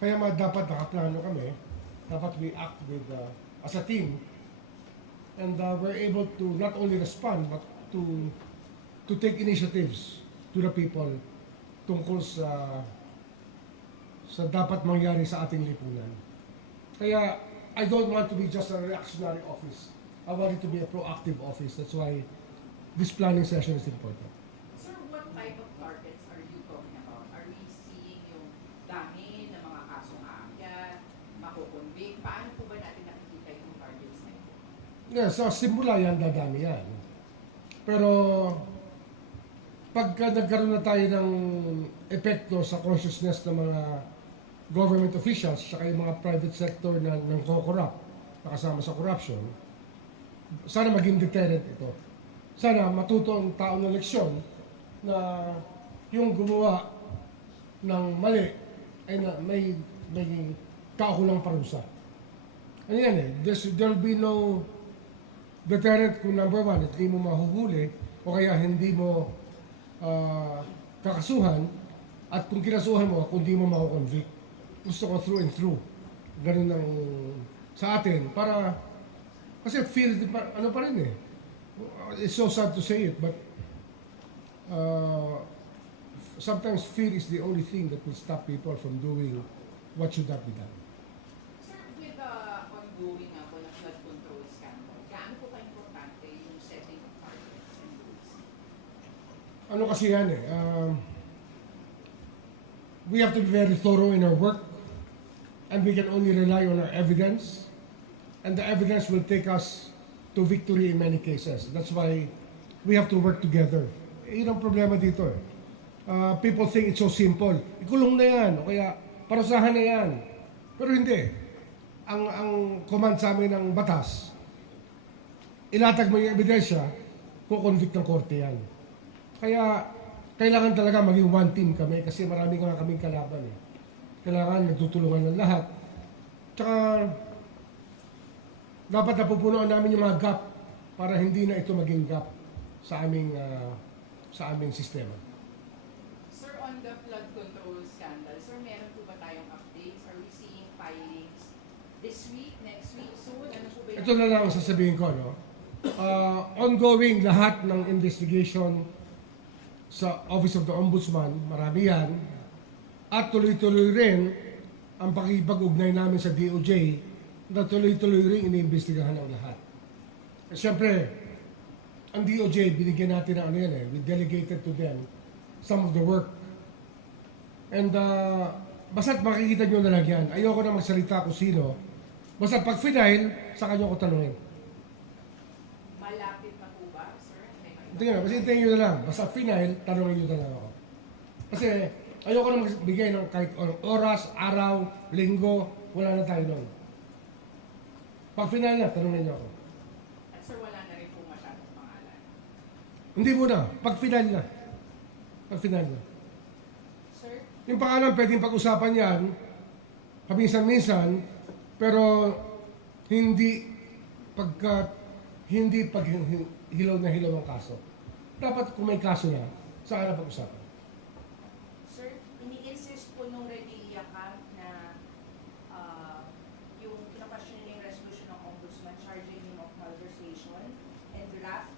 Kaya dapat nakaplano kami, dapat we act with, as a team, and we're able to not only respond, but to take initiatives to the people tungkol sa dapat mangyari sa ating lipunan. Kaya I don't want to be just a reactionary office. I want it to be a proactive office. That's why this planning session is important. Sir, what type of targets are you talking about? Are we seeing yung dami ng mga kasong aakyat, makukonvict? Paano po ba natin nakikita yung targets na ito? Yeah, sa simula yan, dadami yan. Pero pagka nagkaroon na tayo ng epekto sa consciousness ng mga government officials saka yung mga private sector na nang-corrupt, nakasama sa corruption, sana maging deterrent ito. Sana matuto ang tao ng leksyon na yung gumawa ng mali ay na may kaukulang parusa. Ano yan eh, there'll be no deterrent kung number one, hindi mo mahuhuli o kaya hindi mo kakasuhan, at kung kinasuhan mo, kung di mo makukonvict. Gusto ko through and through. Ganun ang sa atin. Para, kasi fear, ano pa rin eh. It's so sad to say it, but sometimes fear is the only thing that will stop people from doing what should not be done. Sir, with the ongoing po na flood control scandal, gaano po ka-importante yung setting of targets and rules? Ano kasi yan eh, we have to be very thorough in our work, and we can only rely on our evidence, and the evidence will take us to victory in many cases. That's why we have to work together. Yun ang problema dito eh. People think it's so simple. Ikulong na yan, o kaya parusahan na yan. Pero hindi. Ang command sa amin ng batas, ilatag mo yung ebidensya, kukonvict ng korte yan. Kaya kailangan talaga maging one team kami kasi marami nga kaming kalaban eh. Kailangan nagtutulungan ng lahat. Tsaka dapat napupunuan namin yung mga gap para hindi na ito maging gap sa aming sistema. Sir, on the flood control scandal, sir, meron po ba tayong updates? Are we seeing filings this week, next week, soon? Ano po ba yung... Ito na lang ang sasabihin ko, no? Ongoing lahat ng investigation sa Office of the Ombudsman, marami yan, at tuloy-tuloy rin ang pakipag-ugnay namin sa DOJ na tuloy-tuloy rin iniimbestigahan ng lahat. Siyempre, ang DOJ, binigyan natin ng ano yan eh, we delegated to them some of the work. And basta't makikita nyo na lang yan. Ayoko na magsalita kung sino. Basta pag final, sa kanya ko tanungin. Malapit na po ba, sir? Hindi nga, basta hintayin nyo na lang. Basta final, tanungin nyo na lang ako. Kasi ayoko na magbigay ng kahit oras, araw, linggo, wala na tayo nun. Pag final na, tanungin nyo ako. At sir, wala na rin po masyadong pangalan. Hindi muna, pag final na. Pag final na. Sir, Yung pangalan, pwedeng pag-usapan yan, paminsan-minsan, pero hindi pag hilaw na hilaw ang kaso. Dapat kung may kaso na, saan na pag-usapan? Sir, ini-insist po nung Revilla Camp na yung kinakasyon nila yung resolution ng Ombudsman charging him of malversation and draft.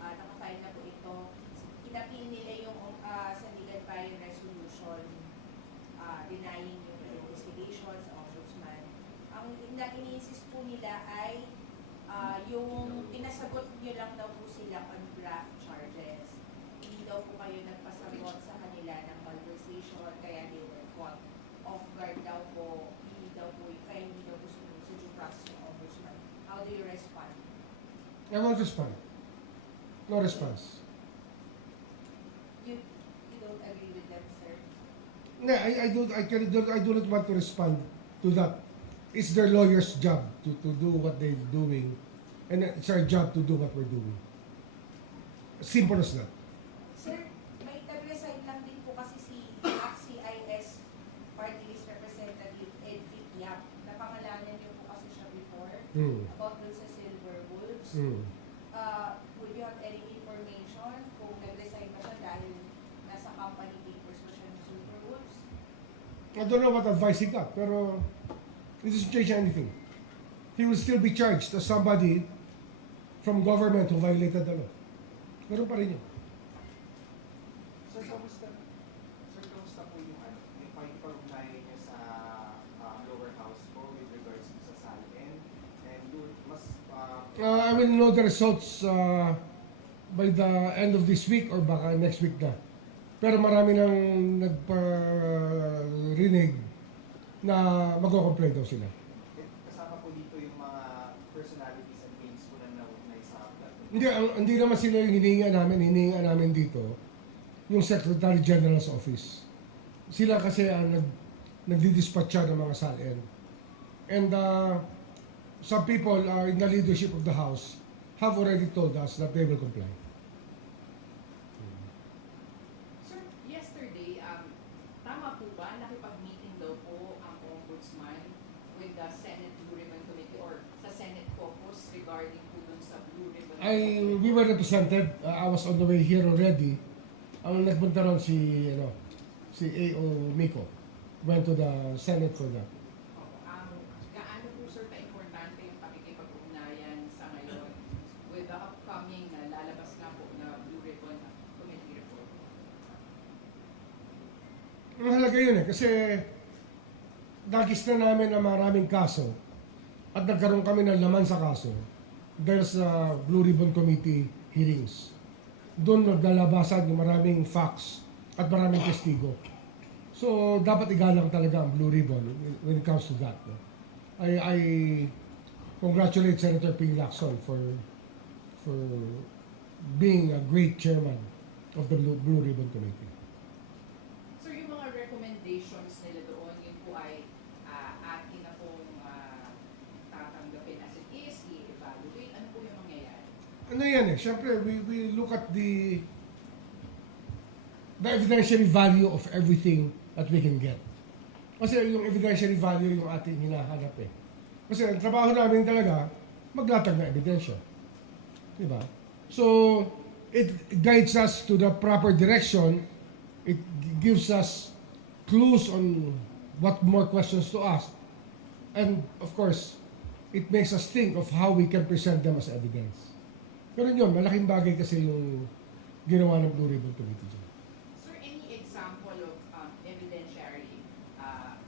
Nakafile na po ito. Inapil nila yung Sandigan Bayan resolution denying yung investigation sa Ombudsman. Ang ini-insist po nila ay yung pinasagot nyo lang daw po sila on draft charges. Hindi daw po kayo nagpasagot sa kanila ng malversation, kaya they were caught off guard daw po, kaya hindi daw po sumunod sa due process ng Ombudsman. How do you respond? I won't respond. No response. You don't agree with them, sir? No, I do not want to respond to that. It's their lawyer's job to do what they're doing, and it's our job to do what we're doing. Simple as that. Sir, may nag-resign lang din po kasi si CIS Party List Representative Ed Yap. Napangalanan niyo po kasi siya before about dun sa Silver Wolves. Would you have any information kung nag-resign ba siya dahil nasa company papers ba siya ng Silver Wolves? I don't know what advice he got, pero it doesn't change anything. He will still be charged as somebody from government who violated the law. Ganun pa rin yun. Sir, kamusta po yung pakikipag-ugnayan niyo sa lower house po with regards to sa SALN? And yun, mas I will know the results by the end of this week or baka next week na. Pero marami nang nagparinig na magko-complain daw sila. kasama po dito yung mga personalities and names po na naugnay sa platform. Hindi naman sila yung hinihinga namin dito, yung Secretary General's Office. Sila kasi ang nagdidispatcha ng mga SALN. And some people in the leadership of the House have already told us that they will comply. Sir, yesterday, tama po ba nakipag-meeting daw po ang Ombudsman with the Senate Blue Ribbon Committee or sa Senate caucus regarding po dun sa Blue Ribbon We were represented. I was on the way here already. Ang nagpunta ron si A.O. Miko. Went to the Senate for that. Gaano po sir ka-importante yung pakikipag-ugnayan sa ngayon with the upcoming na lalabas na po na Blue Ribbon Committee report? Mahalaga yun kasi nagis na namin ang maraming kaso at nagkaroon kami ng laman sa kaso dahil sa Blue Ribbon Committee hearings. Doon naglalabasan yung maraming facts at maraming testigo. So, dapat igalang talaga ang Blue Ribbon when it comes to that. No? I congratulate Senator Ping Lacson for being a great chairman of the Blue Ribbon Committee. Sir, yung mga recommendations nila doon, yun po ay atin na pong tatanggapin as it is, i-evaluate. Ano po yung mangyayari? Ano yan eh, syempre we look at the evidentiary value of everything that we can get. Kasi yung evidentiary value yung ating hinahanap eh. Kasi ang trabaho namin talaga, maglatag na ebidensya. Diba? So, it guides us to the proper direction. It gives us clues on what more questions to ask. And of course, it makes us think of how we can present them as evidence. Pero yun, malaking bagay kasi yung ginawa ng Blue Ribbon Committee dyan. Sir, any example of evidentiary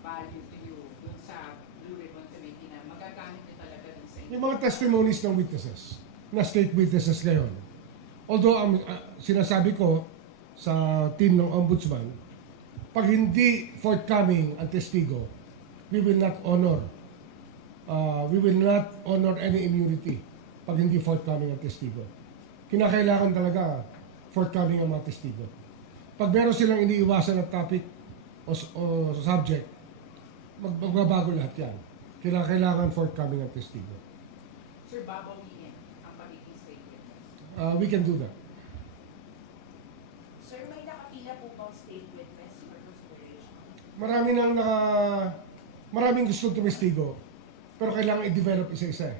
value to you dun sa Blue Ribbon Committee na magagamit nyo talaga dun sa inyo? Yung mga testimonies ng witnesses, na state witnesses ngayon. Although ang sinasabi ko sa team ng Ombudsman, pag hindi forthcoming ang testigo, we will not honor any immunity pag hindi forthcoming ang testigo. Kinakailangan talaga forthcoming ang mga testigo. Pag meron silang iniiwasan na topic o subject, magbabago lahat yan. Kailangan forthcoming ang testigo. Sir, babawiin ang pagiging state witness. We can do that. Sir, may nakapila po bang state witness for consideration? Maraming gustong tumestigo, pero kailangan i-develop isa-isa eh.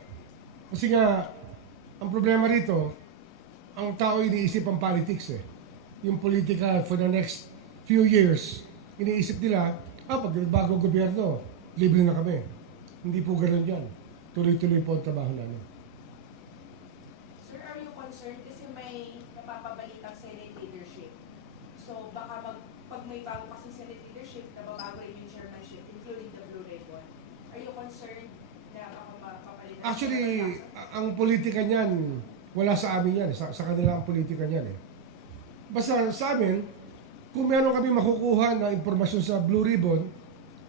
Kasi nga, ang problema rito, ang tao iniisip ang politics eh. Yung politika for the next few years, iniisip nila, pag bago gobyerno, libre na kami. Hindi po ganun yan. Tuloy-tuloy po ang trabaho namin. Sir, are you concerned kasi may napapabalitang Senate leadership? So baka pag may bago kasing Senate leadership, nababago rin yung chairmanship, including the Blue Ribbon. Are you concerned na mapapalitan? Actually, ang politika niyan, wala sa amin yan. Sa kanila ang politika niyan eh. Basta sa amin, kung meron kami makukuha na impormasyon sa Blue Ribbon,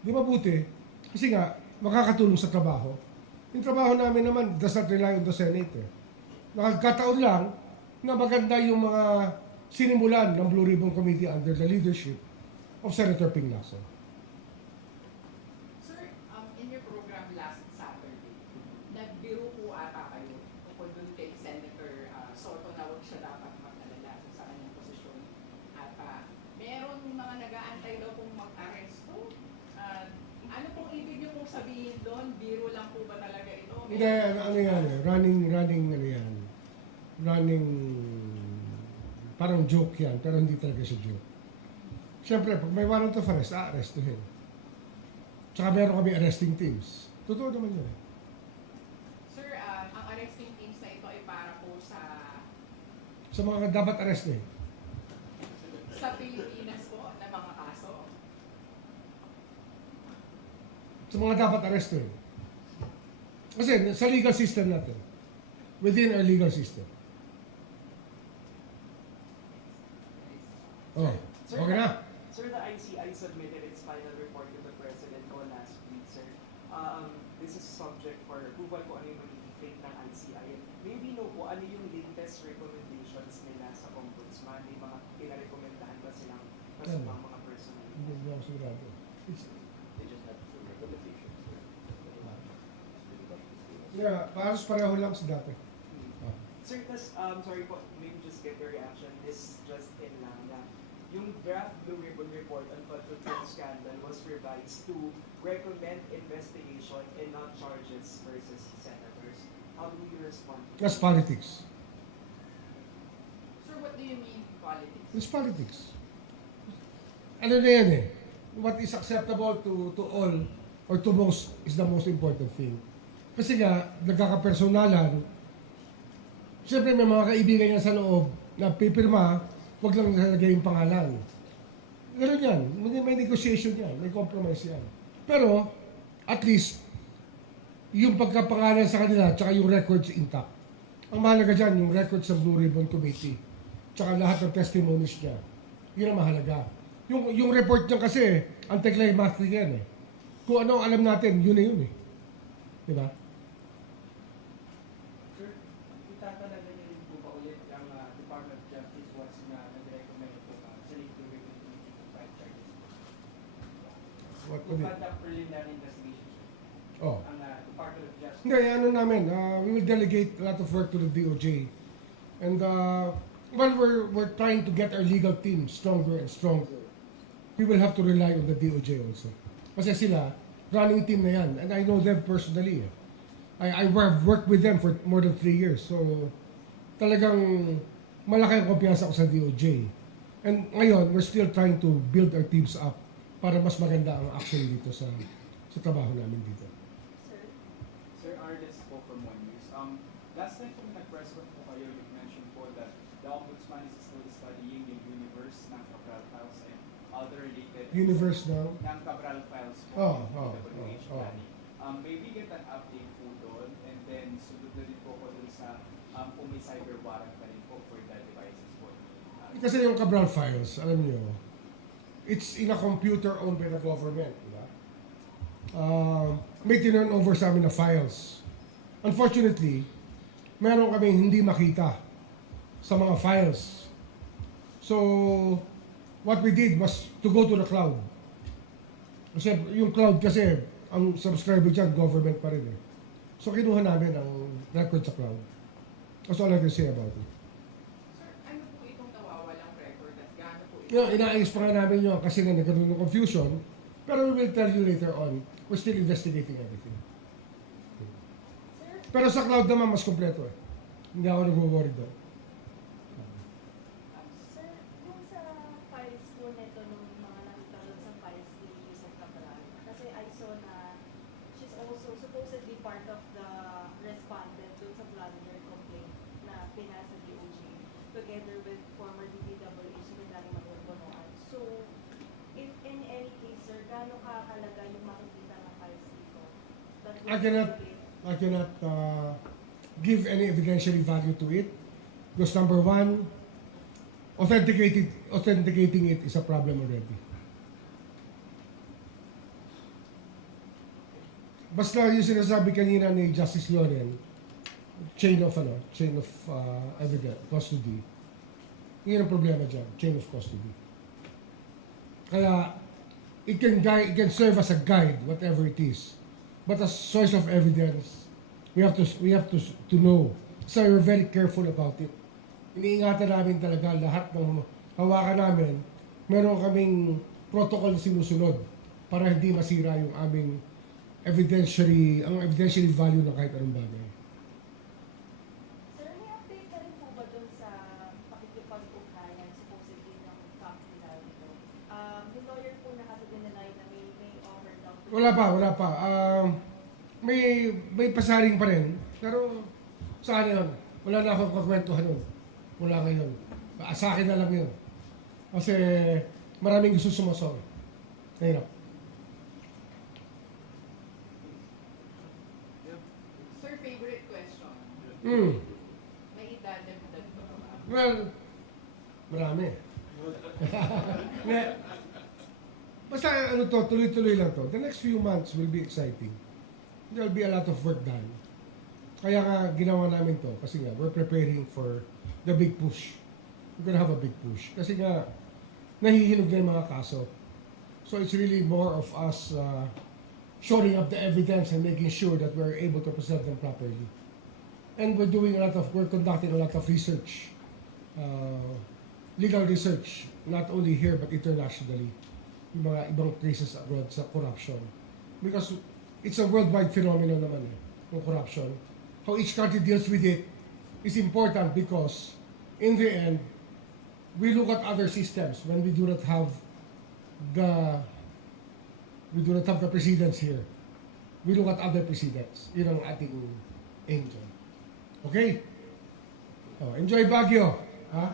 di mabuti. Kasi nga, makakatulong sa trabaho. Yung trabaho namin naman does not rely on the Senate eh. Nakagkataon lang na maganda yung mga sinimulan ng Blue Ribbon Committee under the leadership of Senator Ping Lacson. Sir, in your program last Saturday, nagbiro po ata kayo tungkol dun kay Senator Soto na huwag siya dapat mag-alala sa kanyang posisyon. At meron mga nag-aantay daw kung mag-aresto. Ano pong ibig niyo pong sabihin doon? Biro lang po ba talaga ito? Hindi, ano yan eh, running, parang joke yan, pero hindi talaga siya joke. Siyempre, pag may warrant of arrest, aarestuhin. Tsaka meron kami arresting teams. Totoo naman yun. Sir, ang arresting teams na ito ay para po Sa mga dapat arrestin. sa Pilipinas po na mga kaso. Sa mga dapat arrestin. Kasi sa legal system natin. Within our legal system. Oh, okay na? Sir, the ICI submitted its final report to the President ko last week, sir. This is subject for approval kung ano yung magiging fate ng ICI. Maybe know po ano yung latest recommendations nila sa Ombudsman. May mga pinarekomendahan ba silang masumang mga personal? Hindi ako sigurado. They just have some recommendations. Yeah, paros pareho lang sa dati. Ah. Sir, sorry po, maybe just get your reaction. This just in lang na yung draft Blue Ribbon report on Patriotic scandal was revised to recommend investigation and not charges versus senators. How do you respond? That's politics. Sir, what do you mean politics? It's politics. Ano na yan eh? What is acceptable to all or to most is the most important thing. Kasi nga, nagkakapersonalan, siyempre may mga kaibigan niya sa loob na pipirma, huwag lang nalagay yung pangalan. Ganun yan. May negotiation yan. May compromise yan. Pero, at least, yung pagkapangalan sa kanila, tsaka yung records intact. Ang mahalaga dyan, yung records sa Blue Ribbon Committee, tsaka lahat ng testimonies niya. Yun ang mahalaga. Yung report niya kasi, anticlimactic yan eh. Kung ano ang alam natin, yun na yun eh. Diba? Sir, itatalaga niyo rin po ba ulit ang Department of Justice once na nag-recommend po sa Senate to Review Committee to file charges po? What To conduct preliminary investigation, sir. Oh. Ang Department of Justice. Hindi, ano namin, we will delegate a lot of work to the DOJ. And while we're trying to get our legal team stronger and stronger, we will have to rely on the DOJ also. Kasi sila, running team na yan. And I know them personally. I've worked with them for more than 3 years. So, talagang malaki ang kumpiyansa ko sa DOJ. And ngayon, we're still trying to build our teams up para mas maganda ang action dito sa trabaho namin dito. Sir? Sir Ardes po from One News. Last time kung nag-press con po kayo, you mentioned po that the Ombudsman is still studying the universe ng Cabral Files and other related Universe now. ng Cabral Files po. Oh. PWH planning. Maybe get an update po doon and then sunod na din po ko dun sa kung may cyber warrant na rin po for the devices po. Kasi yung Cabral Files, alam niyo, it's in a computer owned by the government. Diba? May tinurn over sa amin na files. Unfortunately, meron kaming hindi makita sa mga files. So, what we did was to go to the cloud. Kasi yung cloud kasi, ang subscriber dyan, government pa rin eh. So, kinuha namin ang record sa cloud. That's all I can say about it. Sir, ano po itong nawawalang record at gaano po ito? Yeah, inaayos pa nga namin yun kasi nga nagkaroon ng confusion. Pero we will tell you later on. We're still investigating everything. Sir? Pero sa cloud naman, mas kompleto eh. Hindi ako nag-worry doon. Sir, yung sa files po neto nung mga nakita doon sa files ni Yusek Cabral, kasi I saw na she's also supposedly part of the respondent doon sa Vladimir complaint na pinasa DOJ together with former DPWH Secretary Manuel Bonoan. So, if in any case, sir, gaano kahalaga yung makikita ng files dito? That will I cannot- indicate- I cannot give any evidentiary value to it. Because number one, authenticating it is a problem already. Basta yung sinasabi kanina ni Justice Loren, chain of evidence, custody. Yun ang problema dyan, chain of custody. Kaya, it can serve as a guide, whatever it is. But as source of evidence, we have to know. So we're very careful about it. Iniingatan namin talaga lahat ng hawakan namin. Meron kaming protocol na sinusunod para hindi masira yung aming evidentiary value ng kahit anong bagay. Sir, may update ka rin po ba dun sa pakikipag-ugnayan supposedly ng Camp Rizal nito? Yung lawyer po na kasi dinanay na may offer daw to Wala pa. May pasaring pa rin. Pero saan yun? Wala na akong kakwentuhan nun. Wala ngayon. Sa akin na lang yun. Kasi maraming gusto sumasol. Hirap. Sir, favorite question. May idadagdag ba ba? Well, marami. Basta ano to, tuloy-tuloy lang to. The next few months will be exciting. There'll be a lot of work done. Kaya nga ginawa namin to kasi nga we're preparing for the big push. We're gonna have a big push. Kasi nga nahihinog na yung mga kaso. So it's really more of us shoring up the evidence and making sure that we're able to present them properly. And we're conducting a lot of research, legal research, not only here but internationally, yung mga ibang cases abroad sa corruption. Because it's a worldwide phenomenon naman yung corruption. How each country deals with it is important because in the end, we look at other systems when we do not have the precedents here. We look at other precedents. Yun ang ating aim dyan. Okay? Oh, enjoy Baguio. Ha?